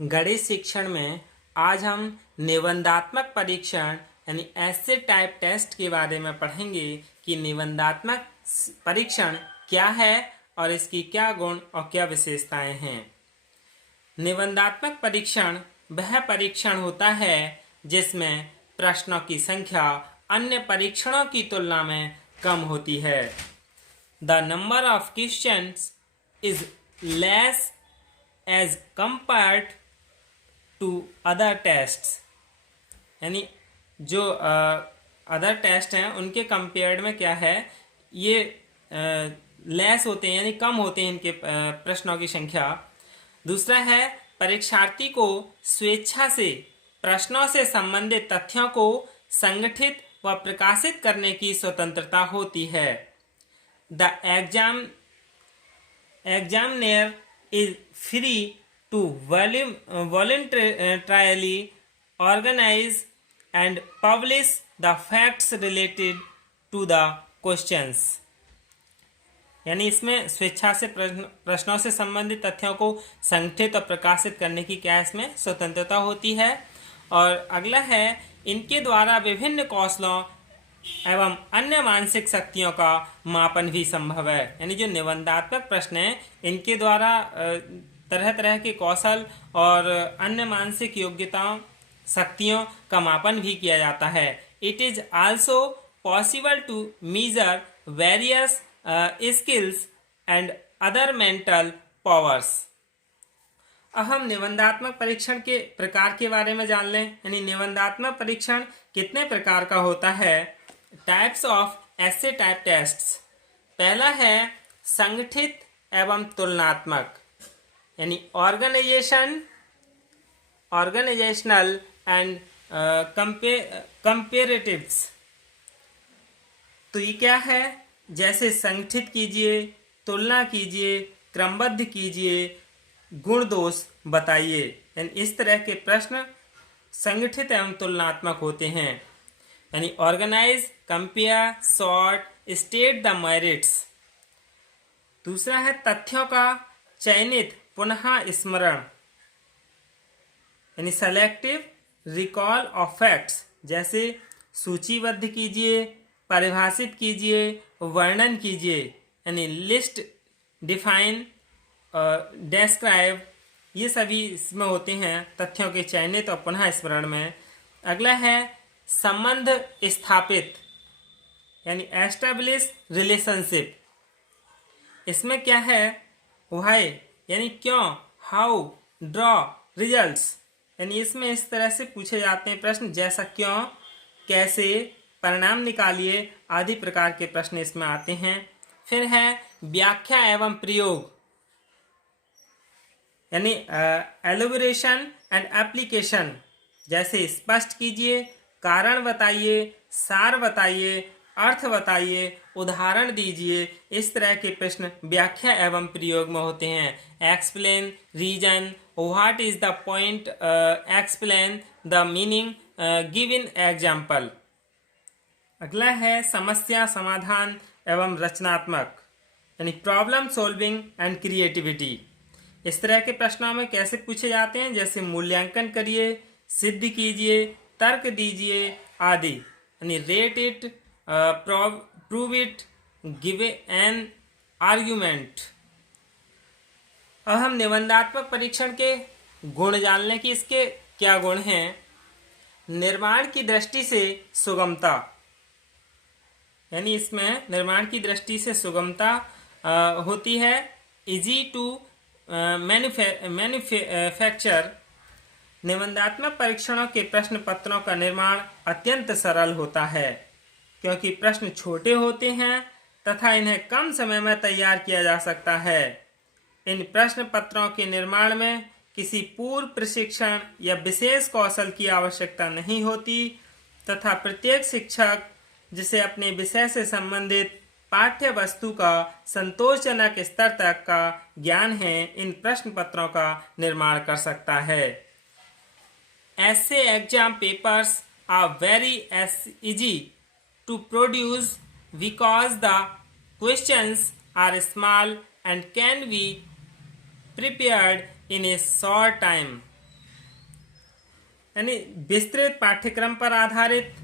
गणित शिक्षण में आज हम निबंधात्मक परीक्षण यानी ऐसे टाइप टेस्ट के बारे में पढ़ेंगे कि निबंधात्मक परीक्षण क्या है और इसकी क्या गुण और क्या विशेषताएं हैं। निबंधात्मक परीक्षण वह परीक्षण होता है जिसमें प्रश्नों की संख्या अन्य परीक्षणों की तुलना में कम होती है। The number of questions is less as compared to other tests, यानी जो अदर टेस्ट हैं उनके कंपेयर्ड में क्या है, ये लेस होते हैं यानी कम होते हैं इनके प्रश्नों की संख्या। दूसरा है परीक्षार्थी को स्वेच्छा से प्रश्नों से संबंधित तथ्यों को संगठित व प्रकाशित करने की स्वतंत्रता होती है। The examiner is free to voluntarily organize and publish the facts related to the questions, यानी इसमें स्वेच्छा से प्रश्नों से संबंधित तथ्यों को संगठित और प्रकाशित करने की क्या इसमें स्वतंत्रता होती है। और अगला है इनके द्वारा विभिन्न कौशलों एवं अन्य मानसिक शक्तियों का मापन भी संभव है। यानी जो निबंधात्मक प्रश्न हैं इनके द्वारा तरह तरह के कौशल और अन्य मानसिक योग्यताओं शक्तियों का मापन भी किया जाता है। It is also possible to measure various skills and other mental powers. अब हम निबंधात्मक परीक्षण के प्रकार के बारे में जान लें। यानी निबंधात्मक परीक्षण कितने प्रकार का होता है। टाइप्स ऑफ ऐसे टाइप टेस्ट्स। पहला है संगठित एवं तुलनात्मक, यानी ऑर्गेनाइजेशनल एंड कंपेरेटिव्स। तो ये क्या है, जैसे संगठित कीजिए, तुलना कीजिए, क्रमबद्ध कीजिए, गुण दोष बताइए। यानी इस तरह के प्रश्न संगठित एवं तुलनात्मक होते हैं। यानी organise, compare, sort, state the merits. दूसरा है तथ्यों का चयनित पुनः स्मरण, यानी सेलेक्टिव रिकॉल ऑफ फैक्ट्स। जैसे सूचीबद्ध कीजिए, परिभाषित कीजिए, वर्णन कीजिए। यानी लिस्ट, डिफाइन, डेस्क्राइब, ये सभी इसमें होते हैं तथ्यों के चयनित और पुनः स्मरण में। अगला है संबंध स्थापित, यानी एस्टेब्लिश रिलेशनशिप। इसमें क्या है, व्हाई यानी क्यों, हाउ, ड्रॉ रिजल्ट्स। यानी इसमें इस तरह से पूछे जाते हैं प्रश्न जैसा क्यों, कैसे, परिणाम निकालिए आदि प्रकार के प्रश्न इसमें आते हैं। फिर है व्याख्या एवं प्रयोग, यानी एलोबरेशन एंड एप्लीकेशन। जैसे स्पष्ट कीजिए, कारण बताइए, सार बताइए, अर्थ बताइए, उदाहरण दीजिए। इस तरह के प्रश्न व्याख्या एवं प्रयोग में होते हैं। Explain, reason, what is the point, explain the meaning, give an example. अगला है समस्या समाधान एवं रचनात्मक, यानी प्रॉब्लम सॉल्विंग एंड क्रिएटिविटी। इस तरह के प्रश्नों में कैसे पूछे जाते हैं, जैसे मूल्यांकन करिए, सिद्ध कीजिए, तर्क दीजिए आदि। यानी rate it, prove it, give an argument. अब हम निबंधात्मक परीक्षण के गुण जान लें कि इसके क्या गुण हैं। निर्माण की दृष्टि से सुगमता, यानी इसमें निर्माण की दृष्टि से सुगमता होती है। Easy to manufacture. निबंधात्मक परीक्षणों के प्रश्न पत्रों का निर्माण अत्यंत सरल होता है क्योंकि प्रश्न छोटे होते हैं तथा इन्हें कम समय में तैयार किया जा सकता है। इन प्रश्न पत्रों के निर्माण में किसी पूर्व प्रशिक्षण या विशेष कौशल की आवश्यकता नहीं होती तथा प्रत्येक शिक्षक जिसे अपने विषय से संबंधित पाठ्य वस्तु का संतोषजनक स्तर तक का ज्ञान है, इन प्रश्न पत्रों का निर्माण कर सकता है। ऐसे exam papers are very easy to produce because the questions are small and can be prepared in a short time. यानी विस्तृत पाठ्यक्रम पर आधारित,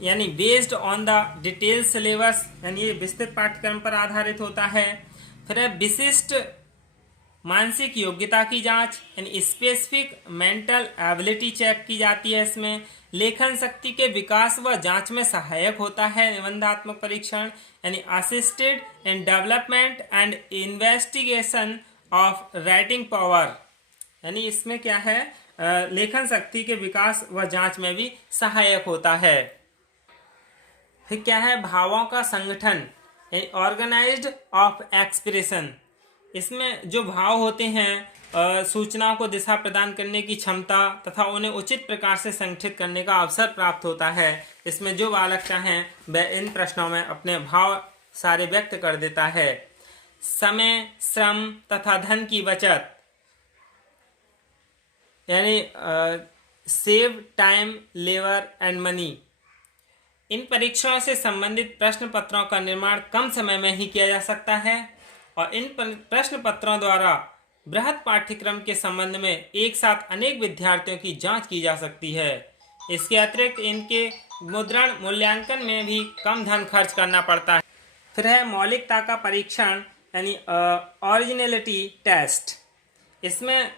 यानी based on the detail syllabus, यानी ये विस्तृत पाठ्यक्रम पर आधारित होता है। फिर है विशिष्ट मानसिक योग्यता की जांच, यानी स्पेसिफिक मेंटल एबिलिटी चेक की जाती है। इसमें लेखन शक्ति के विकास व जांच में सहायक होता है निबंधात्मक परीक्षण, यानी assisted in development and investigation of writing power, यानी इसमें क्या है, लेखन शक्ति के विकास व जांच में भी सहायक होता है। फिर क्या है, भावों का संगठन, ऑर्गेनाइज्ड ऑफ एक्सप्रेशन। इसमें जो भाव होते हैं, सूचनाओं को दिशा प्रदान करने की क्षमता तथा उन्हें उचित प्रकार से संगठित करने का अवसर प्राप्त होता है। इसमें जो बालक चाहें वह इन प्रश्नों में अपने भाव सारे व्यक्त कर देता है। समय, श्रम तथा धन की बचत, यानी save time, labour and money. इन परीक्षाओं से संबंधित प्रश्न पत्रों का निर्माण कम समय में ही किया जा सकता है और इन प्रश्न पत्रों द्वारा बृहद पाठ्यक्रम के संबंध में एक साथ अनेक विद्यार्थियों की जांच की जा सकती है। इसके अतिरिक्त इनके मुद्रण मूल्यांकन में भी कम धन खर्च करना पड़ता है। फिर है मौलिकता का परीक्षण, यानी ओरिजिनलिटी टेस्ट। इसमें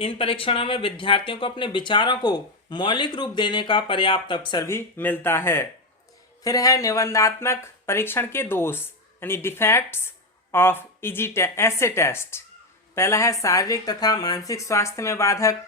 इन परीक्षणों में विद्यार्थियों को अपने विचारों को मौलिक रूप देने का पर्याप्त अवसर भी मिलता है। फिर है निबंधात्मक परीक्षण के दोष, यानी डिफेक्ट्स ऑफ इजी ऐसे टेस्ट। पहला है शारीरिक तथा मानसिक स्वास्थ्य में बाधक,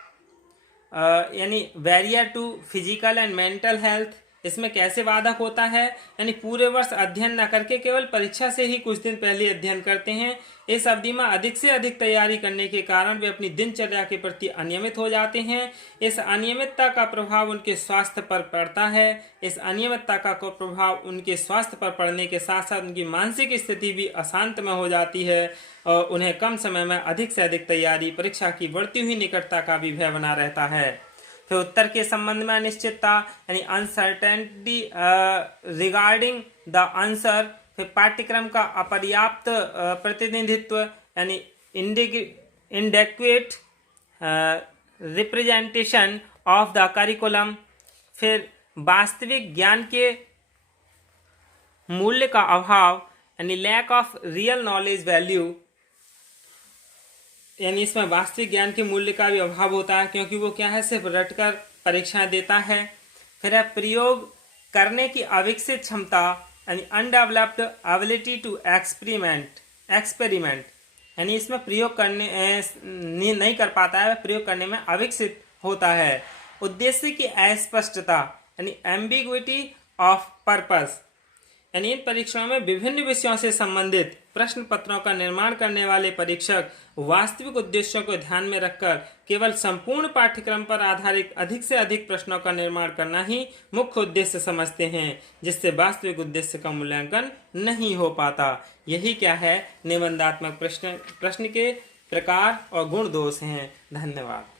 यानी barrier to physical and mental health. इसमें कैसे बाधक होता है, यानी पूरे वर्ष अध्ययन न करके केवल परीक्षा से ही कुछ दिन पहले अध्ययन करते हैं। इस अवधि में अधिक से अधिक तैयारी करने के कारण वे अपनी दिनचर्या के प्रति अनियमित हो जाते हैं। इस अनियमितता का प्रभाव उनके स्वास्थ्य पर पड़ता है। इस अनियमितता का प्रभाव उनके स्वास्थ्य पर पड़ने के साथ साथ उनकी मानसिक स्थिति भी अशांत में हो जाती है और उन्हें कम समय में अधिक से अधिक तैयारी, परीक्षा की बढ़ती हुई निकटता का भी भय बना रहता है। फिर उत्तर के संबंध में अनिश्चितता, यानी अनसर्टेनिटी रिगार्डिंग द आंसर। फिर पाठ्यक्रम का अपर्याप्त प्रतिनिधित्व, यानी inadequate representation of the curriculum. फिर वास्तविक ज्ञान के मूल्य का अभाव, यानी lack of real knowledge value, यानी इसमें वास्तविक ज्ञान के मूल्य का भी अभाव होता है क्योंकि वो क्या है, सिर्फ रटकर परीक्षाएं देता है। फिर है प्रयोग करने की अविकसित क्षमता, यानी अनडेवलप्ड एबिलिटी टू एक्सपेरिमेंट, यानी इसमें प्रयोग करने नहीं कर पाता है, प्रयोग करने में अविकसित होता है। उद्देश्य की अस्पष्टता, यानी एम्बिग्विटी ऑफ पर्पस, यानी इन परीक्षाओं में विभिन्न विषयों से संबंधित प्रश्न पत्रों का निर्माण करने वाले परीक्षक वास्तविक उद्देश्यों को ध्यान में रखकर केवल संपूर्ण पाठ्यक्रम पर आधारित अधिक से अधिक प्रश्नों का निर्माण करना ही मुख्य उद्देश्य समझते हैं, जिससे वास्तविक उद्देश्य का मूल्यांकन नहीं हो पाता। यही क्या है, निबंधात्मक प्रश्न के प्रकार और गुण दोष हैं। धन्यवाद।